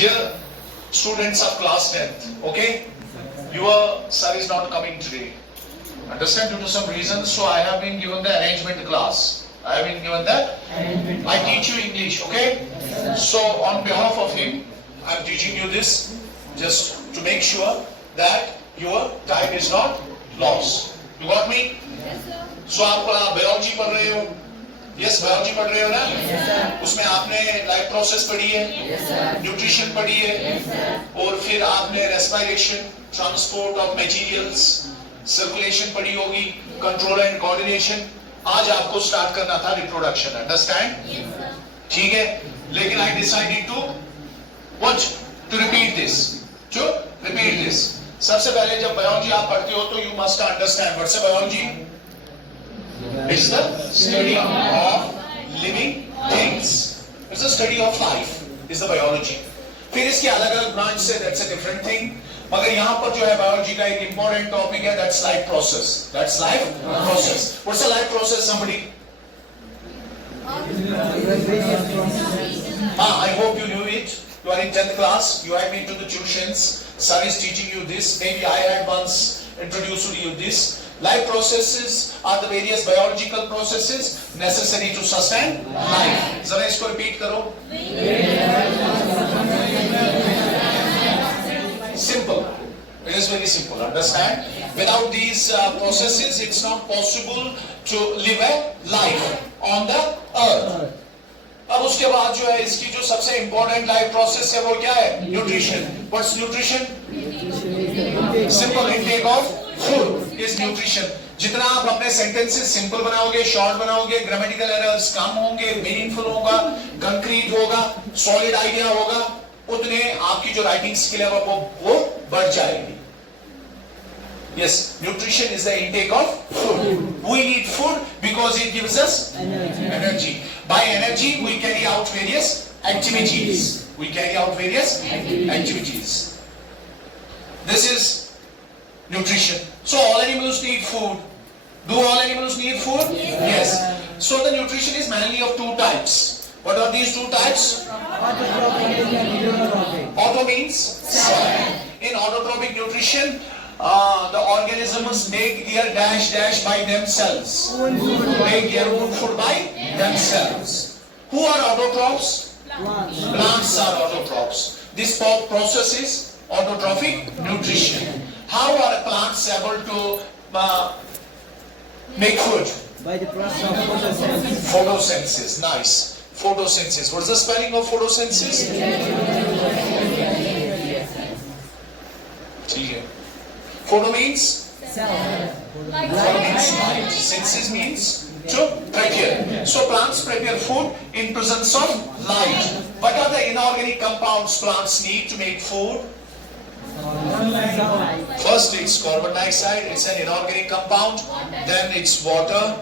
Dear students of class 10th, okay? Your sir is not coming today. Understand, due to some reasons, so I have been given the arrangement class. I have been given the, I teach you English, okay? So on behalf of him, I am teaching you this just to make sure that your time is not lost. You got me? Yes, sir. So आप biology पढ़ रहे हो? Yes, biology पढ़ रहे हो ना? उसमें आपने लाइफ प्रोसेस पढ़ी है, न्यूट्रिशन पढ़ी है, और फिर आपने respiration, transport of materials, circulation पढ़ी होगी, कंट्रोल एंड कोऑर्डिनेशन. आज आपको स्टार्ट करना था रिप्रोडक्शन. अंडरस्टैंड? ठीक है, लेकिन I decided to what to repeat this. To repeat this. सबसे पहले जब बायोलॉजी आप पढ़ते हो तो you must understand what's a biology. It's the study of living things. It's the study of life. Is the biology. फिर इसके अलग अलग ब्रांच से that's a different thing. मगर यहाँ पर जो है बायोलॉजी का एक important topic है, that's life process. That's life process. What's the life process, somebody? I hope you knew it. You are in 10th class. You have been to the tuitions. Sir is teaching you this. Maybe I had once introduced to you this. Life processes are the various biological processes necessary to sustain life. जरा इसको repeat करो. Simple. It is very simple. Understand? Without these processes, it's not possible to live a life on the earth. अब उसके बाद जो है इसकी जो सबसे important life process है वो क्या है? Nutrition. What's nutrition? Simple intake of food is nutrition. जितना आप अपने सेंटेंसेस सिंपल बनाओगे, शॉर्ट बनाओगे, ग्रामेटिकल एरर्स कम होंगे, मीनिंगफुल होगा, कंक्रीट होगा, सॉलिड आइडिया होगा, उतने आपकी जो राइटिंग स्किल है वो बढ़ जाएगी. Yes, nutrition is the intake of food. We need food because it gives us energy. By energy, we carry out various activities. We carry out various activities. This is nutrition. So all animals need food. Do all animals need food? Yes. So the nutrition is mainly of two types. What are these two types? Auto means cell. In autotrophic nutrition, the organisms make their dash by themselves. Make their own food by themselves. Who are autotrophs? Plants are autotrophs. This process is autotrophic nutrition. How are plants able to make food? By the process of photosynthesis. Photosynthesis. Nice. Photosynthesis. What's the spelling of photosynthesis? ठीक है. Photo means? Photo means light. Synthesis means to prepare. So plants prepare food in presence of light. What are the inorganic compounds plants need to make food? First it's carbon dioxide, it's an inorganic compound. Then it's water.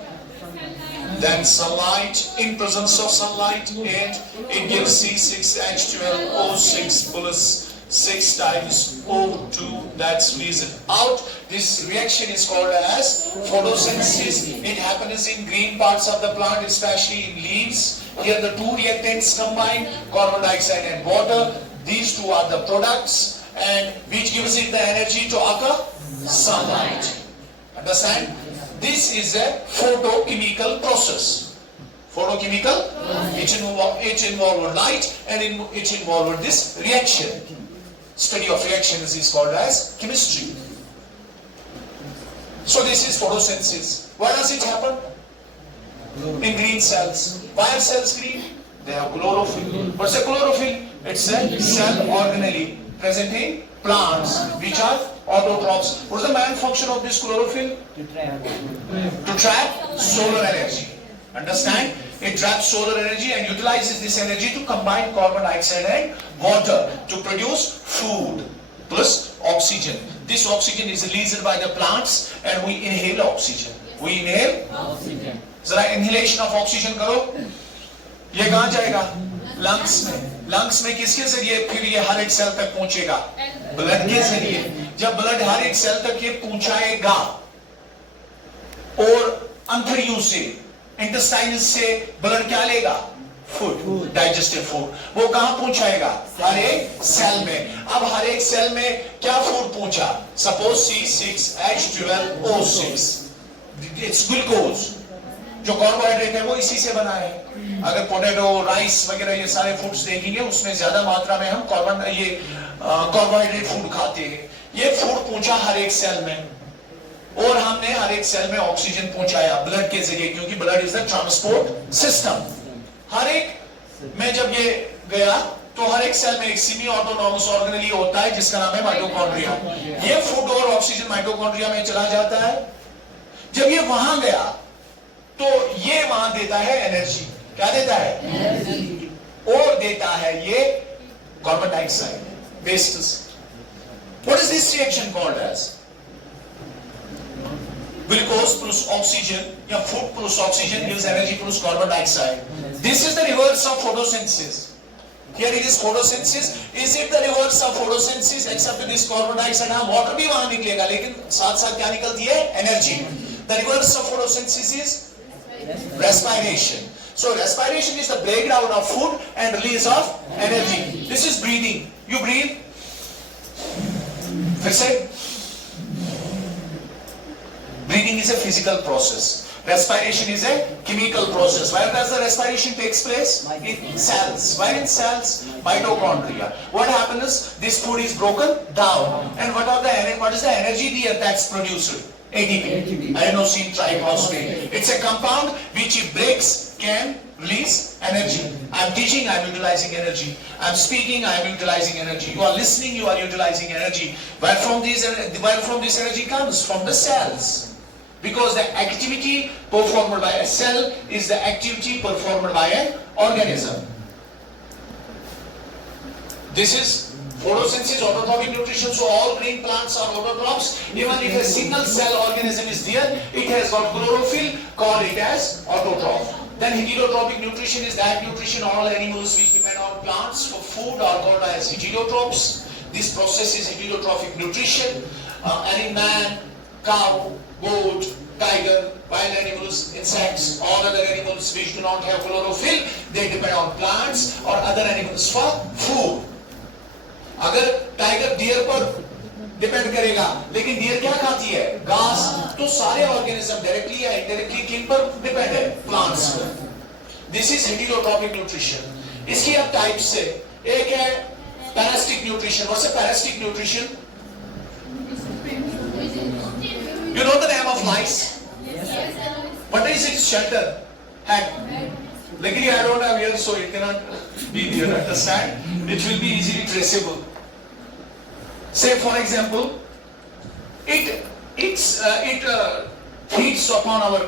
Then sunlight. In presence of sunlight, it gives C6H12O6 plus 6 times O2 that's released out. This reaction is called as photosynthesis. It happens in green parts of the plant, especially in leaves. Here the two reactants combine, carbon dioxide and water. These two are the products. And which gives it the energy to occur? Sunlight. Understand? This is a photochemical process. Photochemical, it involved light and it involved this reaction. Study of reactions is called as chemistry. So this is photosynthesis. Why does it happen? In green cells. Why are cells green? They have chlorophyll. What's a chlorophyll? It's a cell organelle present in plants which are autotrophs. What is the main function of this chlorophyll? To trap solar energy. Understand? It traps solar energy and utilizes this energy to combine carbon dioxide and water to produce food plus oxygen. This oxygen is released by the plants and we inhale oxygen. We inhale oxygen. जरा inhalation of oxygen करो. ये कहाँ जाएगा? Lungs में. Lungs में किसके जरिए फिर ये हर एक सेल तक पहुंचेगा? ब्लड के जरिए. जब ब्लड हर एक सेल तक ये पहुंचाएगा और अंतड़ियों से, इंटेस्टाइन से ब्लड क्या लेगा? Food, digestive food. वो कहां पहुंचाएगा? हर एक सेल में। अब हर एक सेल में क्या फूड पहुंचा? Suppose C6H12O6, it's glucose. जो कार्बोहाइड्रेट है वो इसी से बना है। अगर पोटैटो, राइस वगैरह ये सारे फूड्स देखेंगे उसमें ज्यादा मात्रा में हम कार्बोहाइड्रेट फूड खाते हैं। ये फूड पहुंचा हर एक सेल में, और हमने हर एक सेल में ऑक्सीजन पहुंचाया ब्लड के जरिए, क्योंकि blood is the transport system. हर एक में जब ये गया तो हर एक सेल में एक सेमी ऑटोनॉमस ऑर्गेनेल होता है जिसका नाम है माइटोकॉन्ड्रिया। ये फूड और ऑक्सीजन माइटोकॉन्ड्रिया में चला जाता है। जब ये वहां गया तो ये वहां देता है एनर्जी। क्या देता है? एनर्जी। और देता है ये carbon dioxide, wastes. What is this reaction called as? Glucose plus oxygen, या food plus oxygen gives energy plus carbon dioxide. This is the reverse of photosynthesis. Here it is photosynthesis. Is it the reverse of photosynthesis? Except this carbon dioxide, हाँ water भी वहां निकलेगा, लेकिन साथ साथ क्या निकलती है? Energy. The reverse of photosynthesis is respiration. So respiration is the breakdown of food and release of energy. This is breathing. You breathe. फिर से breathing is a physical process. Respiration is a chemical process. Where does the respiration takes place? In cells. Where in cells? Mitochondria. What happens is this food is broken down, and what is the energy there that's produced? ATP. Adenosine triphosphate. It's a compound which if breaks can release energy. I'm teaching, I'm utilizing energy. I'm speaking, I'm utilizing energy. You are listening, you are utilizing energy. Where from this energy comes? From the cells. Because the activity performed by a cell is the activity performed by an organism. This is photosynthesis, autotrophic nutrition. So all green plants are autotrophs. Even if a single cell organism is there, it has got chlorophyll, call it as autotroph. Then heterotrophic nutrition is that nutrition all animals which depend on plants for food are called as heterotrophs. This process is heterotrophic nutrition. And in man, cow, goat, tiger, wild animals, insects, all other animals which do not have chlorophyll, they depend on plants or other animals for food. अगर tiger dear पर depend करेगा, लेकिन dear क्या खाती है? घास। तो सारे ऑर्गेनिज्म डायरेक्टली या इनडायरेक्टली किन पर डिपेंड है? प्लांट्स पर। This is heterotrophic nutrition. इसकी अब टाइप्स है। एक है parasitic nutrition. What's a parasitic nutrition? You know the name of lice? What is its shelter? Head. Luckily I don't have ears, so it cannot be there. Understand? It will be easily traceable. Say for example, it feeds upon our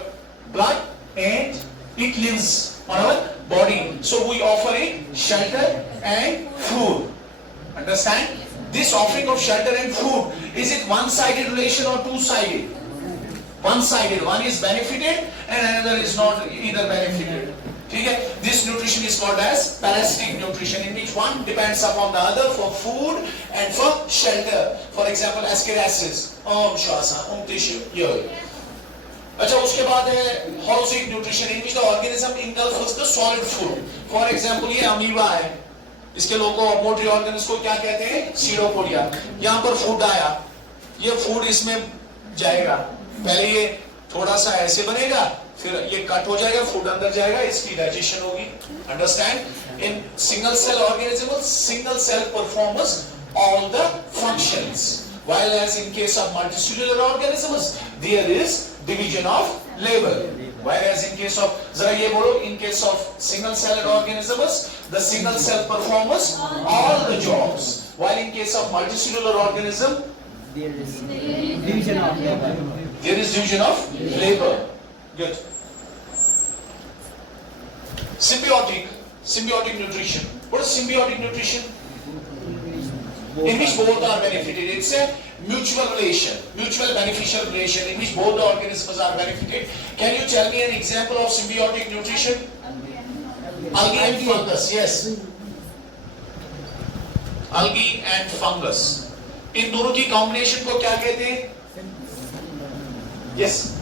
blood and it lives on our body. So we offer it shelter and food. Understand? This offering of shelter and food, is it one-sided relation or two-sided? One-sided. One is benefited and another is not either benefited. Okay? This nutrition is called as parasitic nutrition, in which one depends upon the other for food and for shelter. For example, ascariasis, shwasa, tissue, अच्छा, उसके बाद है housing nutrition, in which the organism engulfs the solid food. For example, ये amoeba है, इसके लोगों मोटरी organs को क्या कहते हैं? सीरोपोडिया। यहाँ पर फूड आया, ये फूड इसमें जाएगा, पहले ये थोड़ा सा ऐसे बनेगा, फिर ये कट हो जाएगा, फूड अंदर जाएगा, इसकी डाइजेशन होगी। Understand? In single cell organism, single cell performs all the functions, while as in case of multicellular organisms there is division of labor. Whereas in case of, जरा ये बोलो, in case of single celled organisms, the single cell performs all the jobs, while in case of multicellular organism, There is division of labor. there is division of labor. Good. Symbiotic nutrition. What is symbiotic nutrition? In which both are benefited. It's a mutual relation, mutual beneficial relation in which both the organisms are benefited. Can you tell me an example of symbiotic nutrition? Algae and fungus. Yes. Algae and fungus. इन दोनों की combination को क्या कहते हैं? Yes.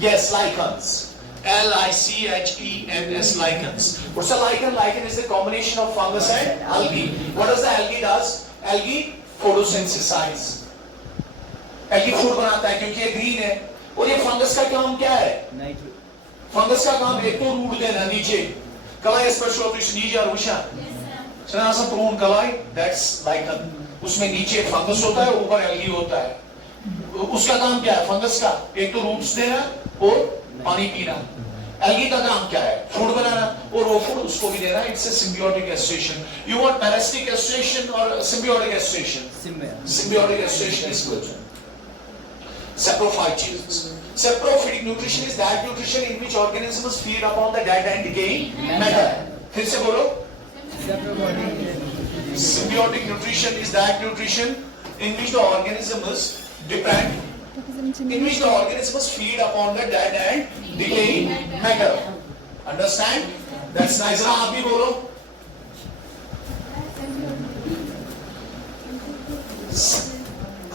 Yes, lichens. lichens, lichens. What's a lichen? Lichen is the combination of fungus and algae. What does the algae does? Algae photosynthesize. Algae food बनाता है क्योंकि ये green है. और ये फंगस का काम क्या है? Nitrogen. फंगस का काम एक तो रूट देना नीचे. Kalai special operation नीचे और ऊपर. सनासा prune kalai, that's lichen. उसमें नीचे फंगस होता है, ऊपर algae होता है. उसका काम क्या है? फंगस का एक तो रूट्स देना और पानी पीना. एल्गी का काम क्या है? फूड बनाना और वो फूड उसको भी देना. इट्स अ सिम्बियोटिक एस्ट्रेशन. यू वांट पैरासिटिक एस्ट्रेशन और सिम्बियोटिक एस्ट्रेशन? Symbiotic estration is good. Saprophytes. Saprophytic nutrition is that nutrition in which organisms feed upon the dead and decaying matter. फिर से बोलो. Symbiotic nutrition is that nutrition in which the organisms depend, in which the organisms feed upon the dead and decaying matter. Understand? That's nice. आप भी बोलो.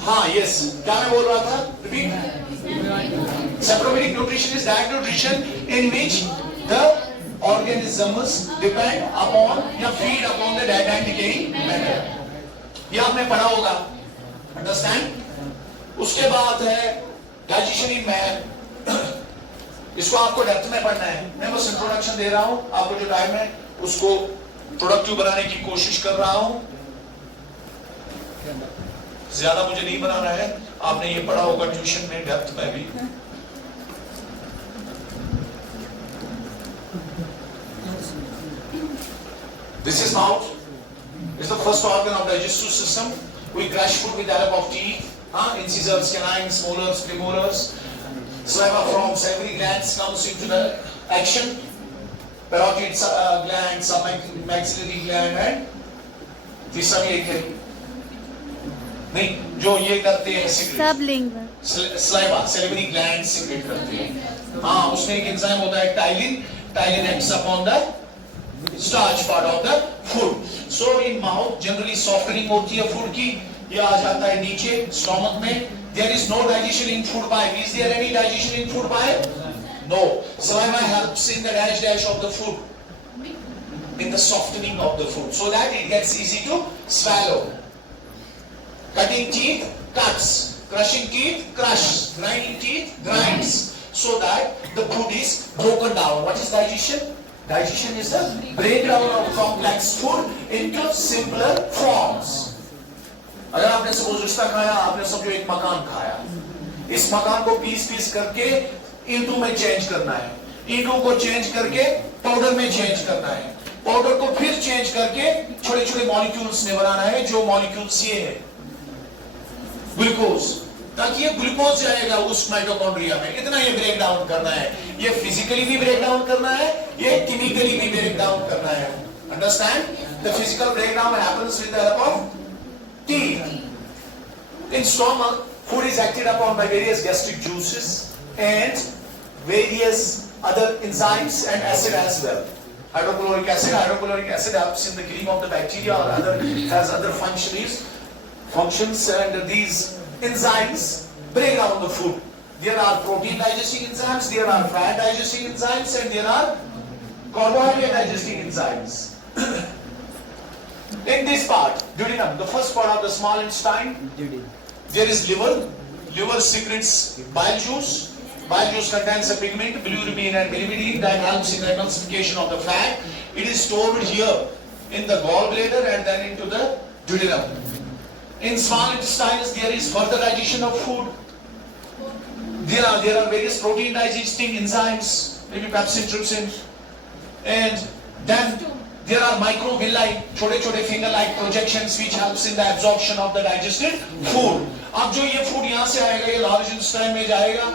हाँ, yes. क्या मैं बोल रहा था? Repeat. Saprophytic nutrition is that nutrition in which the organisms depend upon या feed upon the dead and decaying matter. ये आपने पढ़ा होगा. Understand? उसके बाद है डाइजेशन इन मैन. इसको आपको डेप्थ में पढ़ना है. मैं बस इंट्रोडक्शन दे रहा हूं. आपको जो टाइम है उसको प्रोडक्टिव बनाने की कोशिश कर रहा हूं. ज्यादा मुझे नहीं बनाना है. आपने ये पढ़ा होगा ट्यूशन में डेप्थ में भी. This is mouth. It's the first organ of digestive system. We crush food with the help of teeth, incisors, canines, molars, premolars. Saliva from salivary glands comes into the action. Parotid gland, submaxillary gland, and this सब एक है. नहीं, जो ये करते हैं sublingual. saliva, salivary gland secrete करते हैं. हाँ, उसमें एक एंजाइम होता है ptyalin. Tylen acts upon the starch part of the food. So in mouth generally softening होती है food की. ये आ जाता है नीचे stomach में. There is no digestion in food pipe. Is there any digestion in food pipe? No. Saliva helps in the dash of the food, in the softening of the food, so that it gets easy to swallow. Cutting teeth cuts, crushing teeth crushes, grinding teeth grinds, so that the food is broken down. What is digestion? Digestion is the breakdown of complex food into simpler forms. अगर आपने suppose रिश्ता खाया, आपने समझो एक मकान खाया. इस मकान को पीस करके ईंटों में चेंज करना है. ईंटों को चेंज करके पाउडर में चेंज करना है. पाउडर को फिर चेंज करके छोटे छोटे मॉलिक्यूल्स में बनाना है. जो मॉलिक्यूल्स ये है ग्लूकोज, ताकि ये ग्लूकोज जाएगा उस माइटोकॉन्ड्रिया में. इतना ये ब्रेक डाउन करना है. ये फिजिकली भी ब्रेक डाउन करना है, ये केमिकली भी ब्रेक डाउन करना है. Understand? The physical break down happens with the help of teeth. In stomach, food is acted upon by various gastric juices and various other enzymes and acid as well. Hydrochloric acid helps in the killing of the bacteria or has other functions, and these enzymes break down the food. There are protein digesting enzymes, there are fat digesting enzymes, and there are carbohydrate digesting enzymes. In this part, duodenum, the first part of the small intestine, there is liver. Liver secretes bile juice. Bile juice contains a pigment, bilirubin and biliverdin, that helps in the emulsification of the fat. It is stored here in the gallbladder and then into the duodenum. In small intestines, there is further digestion of food. There are various protein digesting enzymes, maybe pepsin, trypsin, and then there are microvilli, छोटे-छोटे finger-like projections which helps in the absorption of the digested food. अब जो ये food यहाँ से आएगा, ये large intestine में जाएगा,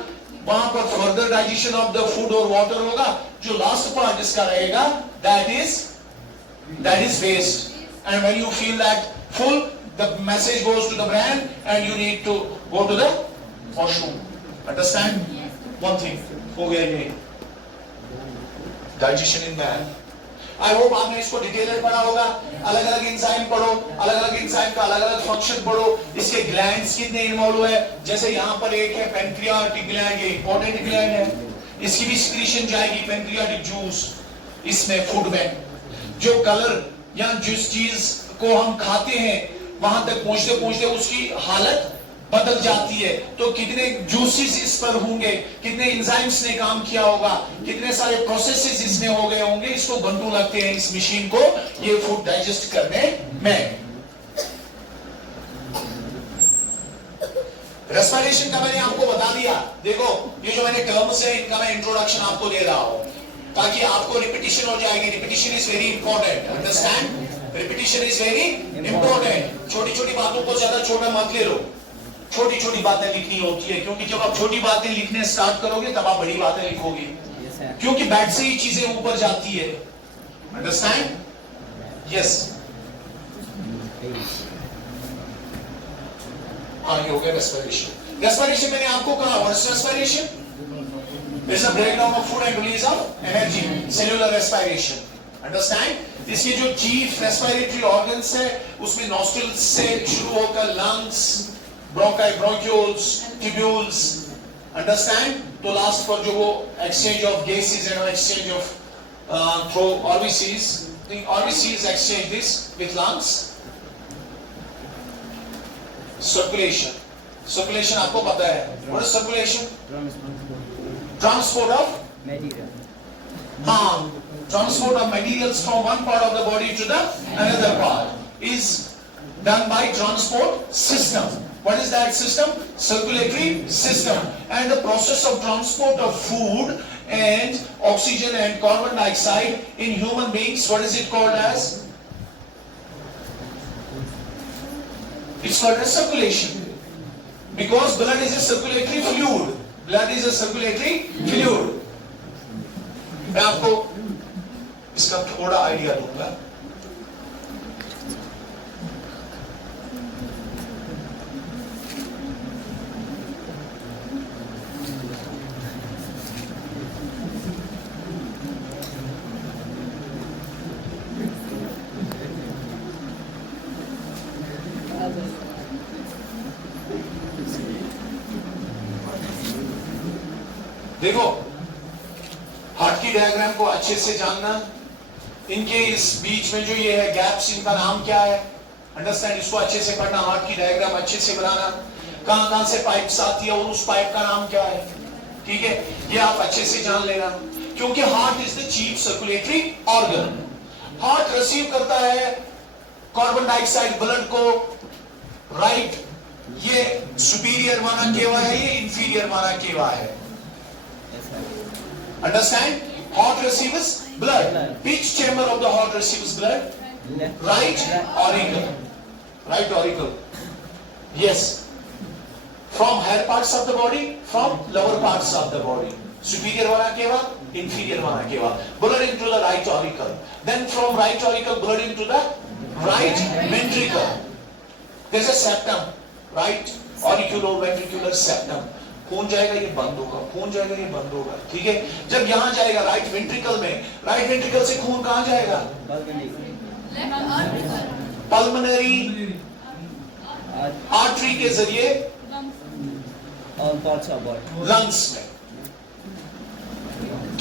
वहाँ पर further digestion of the food और water होगा. जो last part इसका रहेगा, that is waste. And when you feel that full, the message goes to the brain and you need to go to the washroom. Understand? One thing. हो गया ये. Digestion in man. I hope आपने इसको detail पढ़ा होगा. अलग अलग enzyme पढ़ो, अलग अलग एंजाइम का अलग अलग फंक्शन पढ़ो. इसके ग्लैंड्स कितने इन्वॉल्व है. जैसे यहाँ पर एक है पैंक्रियाटिक ग्लैंड, ये इंपॉर्टेंट ग्लैंड है. इसकी भी सिक्रीशन जाएगी पेनक्रियाटिक जूस इसमें, फूड में। जो कलर या जिस चीज को हम खाते हैं वहां तक पहुंचते पहुंचते उसकी हालत बदल जाती है। तो कितने जूसेस इस पर होंगे, कितने एंजाइम्स ने काम किया होगा, कितने सारे प्रोसेसेस इसमें हो गए होंगे, इसको घंटों लगते हैं इस मशीन को ये फूड डाइजेस्ट करने में। रेस्पिरेशन का मैंने आपको बता दिया। देखो ये जो मैंने टर्म्स है इनका मैं इंट्रोडक्शन आपको दे रहा हूं ताकि आपको रिपीटिशन हो जाएगी। Repetition is very important, understand? Repetition is very important. छोटी छोटी बातों को ज्यादा छोटा मत ले लो, छोटी छोटी बातें लिखनी होती है, क्योंकि जब आप छोटी बातें लिखने स्टार्ट करोगे तब आप बड़ी बातें लिखोगे, क्योंकि बैठ से ही चीजें ऊपर जाती है, अंडरस्टैंड? यस, आगे हो गया रेस्पिरेशन। रेस्पिरेशन मैंने आपको कहा, what is respiration? It's a breakdown of food and release of energy, cellular respiration, understand? इसके जो चीफ रेस्पिरेटरी ऑर्गन्स है उसमें नॉस्ट्रिल्स से शुरू होकर lungs, bronchi, bronchioles, tubules, understand? तो लास्ट पर जो वो exchange of gases and exchange of through orifices, the orbices exchange this with lungs. Circulation, circulation आपको पता है, what is circulation? Transport of material. Transport of materials from one part of the body to the another part is done by transport system. What is that system? Circulatory system. And the process of transport of food and oxygen and carbon dioxide in human beings, what is it called as? It's called as circulation. Because blood is a circulatory fluid. Blood is a circulatory fluid. मैं आपको इसका थोड़ा idea दूंगा। देखो heart की diagram को अच्छे से जानना, इनके इस बीच में जो ये है गैप्स, इनका नाम क्या है, अंडरस्टैंड? इसको अच्छे से पढ़ना, हार्ट की डायग्राम अच्छे से बनाना, कहां कहां से पाइप्स आती है और उस पाइप का नाम क्या है, ठीक है? ये आप अच्छे से जान लेना, क्योंकि heart is the chief circulatory organ. Heart receive करता है कार्बन डाइऑक्साइड ब्लड को, राइट? ये सुपीरियर माना केवा है, ये इंफीरियर माना केवा है, understand? Heart receives blood. Which chamber of the heart receives blood? Right auricle. Right auricle. Yes. From higher parts of the body, from lower parts of the body. Superior vana keva, inferior vana keva. Blood into the right auricle. Then from right auricle, blood into the right ventricle. There's a septum, right? Auriculoventricular septum. खून जाएगा ये बंद होगा, खून जाएगा ये बंद होगा, ठीक है? जब यहां जाएगा राइट वेंट्रिकल में, राइट वेंट्रिकल से खून कहां जाएगा? पल्मोनरी आर्टरी के जरिए लंग्स में।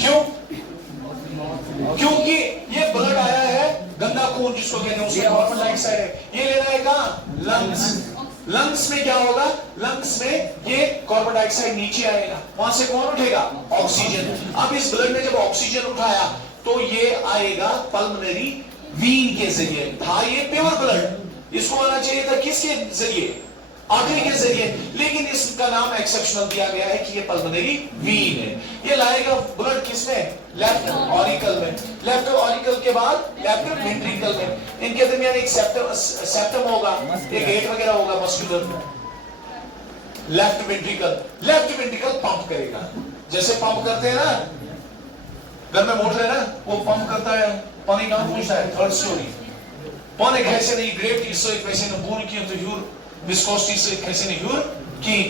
क्यों? क्योंकि ये ब्लड आया है गंदा खून जिसको कहते हैं, उसमें कार्बन डाइऑक्साइड है, ये ले रहा है कहां? लंग्स। लंग्स में क्या होगा? लंग्स में ये कार्बन डाइऑक्साइड नीचे आएगा, वहां से कौन उठेगा? ऑक्सीजन। अब इस ब्लड में जब ऑक्सीजन उठाया तो ये आएगा पल्मोनरी वीन के जरिए। था ये प्योर ब्लड, इसको आना चाहिए था किसके जरिए? आर्टरी के जरिए, लेकिन इसका नाम एक्सेप्शनल दिया गया है कि ये पल्मोनरी वीन है। ये लाएगा ब्लड किसमें? लेफ्ट ऑरिकल में। लेफ्ट ऑरिकल के बाद लेफ्ट वेंट्रिकल में। इनके दरमियान एक सेप्टम होगा, एक गेट वगैरह होगा मस्कुलर। लेफ्ट वेंट्रिकल पंप करेगा, जैसे पंप करते हैं ना घर में मोटर है ना, वो पंप करता है, पानी कहां पहुंचता है? Third story. पानी कैसे नहीं ग्रेविटी से कैसे न बोल की तो ह्यूर विस्कोसिटी से कैसे नहीं ह्यूर की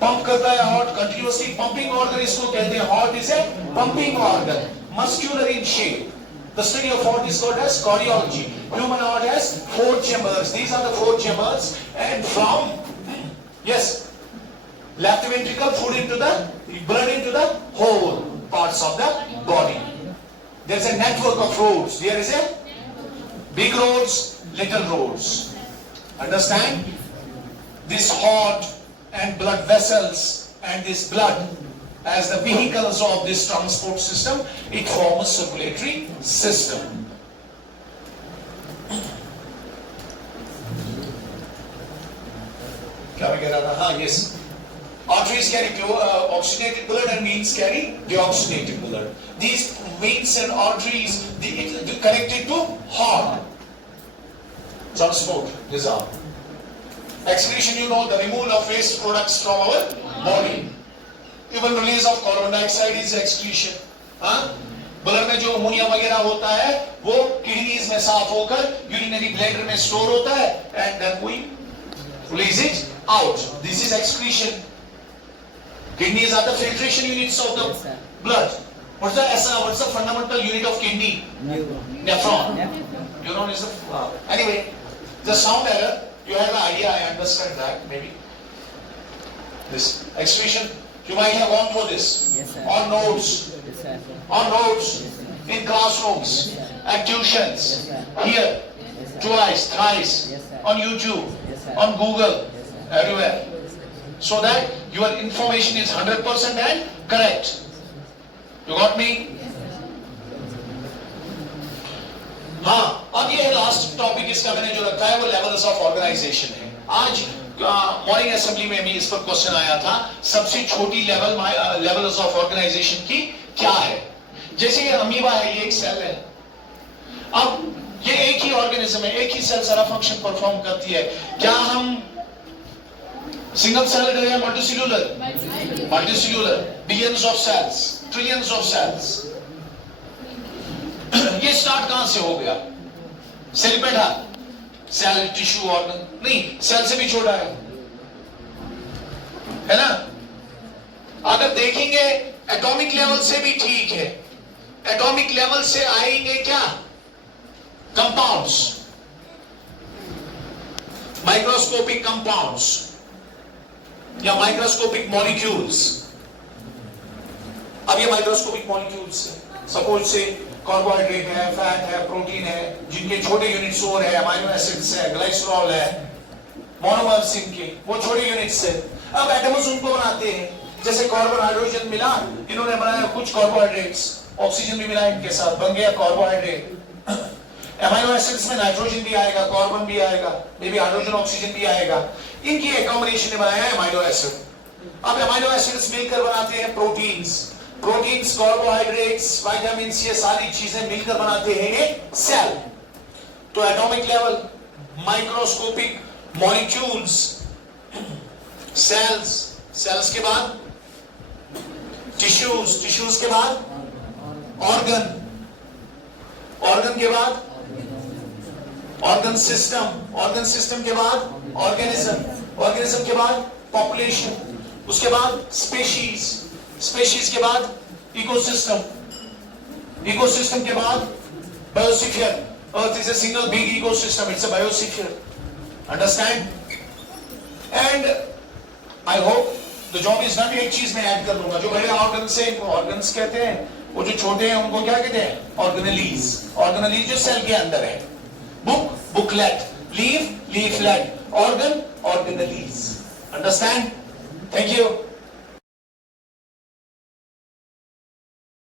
पंप करता है हार्ट कंटिन्यूअसली। पंपिंग ऑर्गन इसको कहते हैं, heart is a pumping organ, muscular in shape. The study of heart is called as cardiology. Human heart has 4 chambers. These are the 4 chambers, and from left ventricle, food into the blood into the whole. parts of the body. There is a network of roads. There is a big roads, little roads. Understand? This heart and blood vessels and this blood as the vehicles of this transport system, it forms a circulatory system. क्या मैं कह रहा था? हाँ, yes. Arteries carry oxygenated blood and veins carry deoxygenated blood. These veins and arteries, they connected to heart. Transport, dissolve. Excretion, you know, the removal of waste products from our body. Even release of carbon dioxide is excretion. हाँ? Blood में जो ammonia वगैरह होता है वो kidneys में साफ होकर यूरिनरी ब्लैडर में स्टोर होता है and then we release it out. This is excretion. Kidneys are the filtration units of the blood. What's the fundamental unit of kidney? Nephron. Neuron is the anyway. The sound error. You have an idea. I understand that maybe. This excretion. You might have gone through this. Yes, sir. On notes. Yes, sir. On notes. Yes, sir. In classrooms. Yes, sir. At tuitions. Yes, sir. Here. Yes, sir. Twice, thrice. Yes, sir. On YouTube. Yes, sir. On Google. Yes, sir. Everywhere. So that your information is 100% and correct. You got me? हाँ, अब ये last topic इसका मैंने जो रखा है वो levels of organisation है. आज मॉर्निंग असेंबली में भी इस पर क्वेश्चन आया था, सबसे छोटी लेवल्स ऑफ ऑर्गेनाइजेशन की क्या है. जैसे ये अमीबा है, ये एक सेल है. अब ये एक ही ऑर्गेनिज्म है, एक ही सेल सारा फंक्शन परफॉर्म करती है. क्या हम सिंगल सेल या multicellular? Multicellular. Billions of cells, trillions of cells. ये स्टार्ट कहां से हो गया? सेल पे था. सेल, टिश्यू, ऑर्गन नहीं, सेल से भी छोटा है ना. अगर देखेंगे एटॉमिक लेवल से भी ठीक है. एटॉमिक लेवल से आएंगे क्या? कंपाउंड्स, माइक्रोस्कोपिक कंपाउंड्स या माइक्रोस्कोपिक मॉलिक्यूल्स. अब ये माइक्रोस्कोपिक मॉलिक्यूल्स है. सपोज से कार्बोहाइड्रेट है, फैट है, प्रोटीन है, जिनके छोटे यूनिट्स और है, अमीनो एसिड्स है, ग्लाइसरॉल है, मोनोमर्स इनके, वो छोटे यूनिट्स है. अब एटम्स उनको बनाते हैं. जैसे कार्बन हाइड्रोजन मिला, इन्होंने बनाया कुछ कार्बोहाइड्रेट्स, ऑक्सीजन भी मिला इनके साथ, बन गया कार्बोहाइड्रेट. अमीनो एसिड्स में नाइट्रोजन भी आएगा, कार्बन भी आएगा, मे बी हाइड्रोजन ऑक्सीजन भी आएगा. इनकी कॉम्बिनेशन ने बनाया है अमीनो एसिड. अब अमीनो एसिड्स मिलकर बनाते हैं प्रोटीन्स. प्रोटीन्स, कार्बोहाइड्रेट्स, विटामिन्स, ये सारी चीजें मिलकर बनाते हैं ये सेल. तो atomic level, microscopic molecules, cells, cells के बाद टिश्यूज, टिश्यूज के बाद ऑर्गन, ऑर्गन के बाद ऑर्गन सिस्टम, ऑर्गन सिस्टम के बाद ऑर्गेनिज्म, ऑर्गेनिज्म के बाद पॉपुलेशन, उसके बाद स्पेशीज, स्पेशीज के बाद इकोसिस्टम, इकोसिस्टम के बाद biosphere. Earth is a single big ecosystem, it's a biosphere. Understand? And I hope the job is done. एक चीज मैं ऐड कर दूंगा, जो बड़े ऑर्गन से, ऑर्गन्स कहते हैं, वो जो छोटे हैं उनको क्या कहते हैं? ऑर्गेनेलीज. ऑर्गेनेलीज जो सेल के अंदर है. Book, booklet, leaf, leaflet, organ, organelles. Understand? Thank you.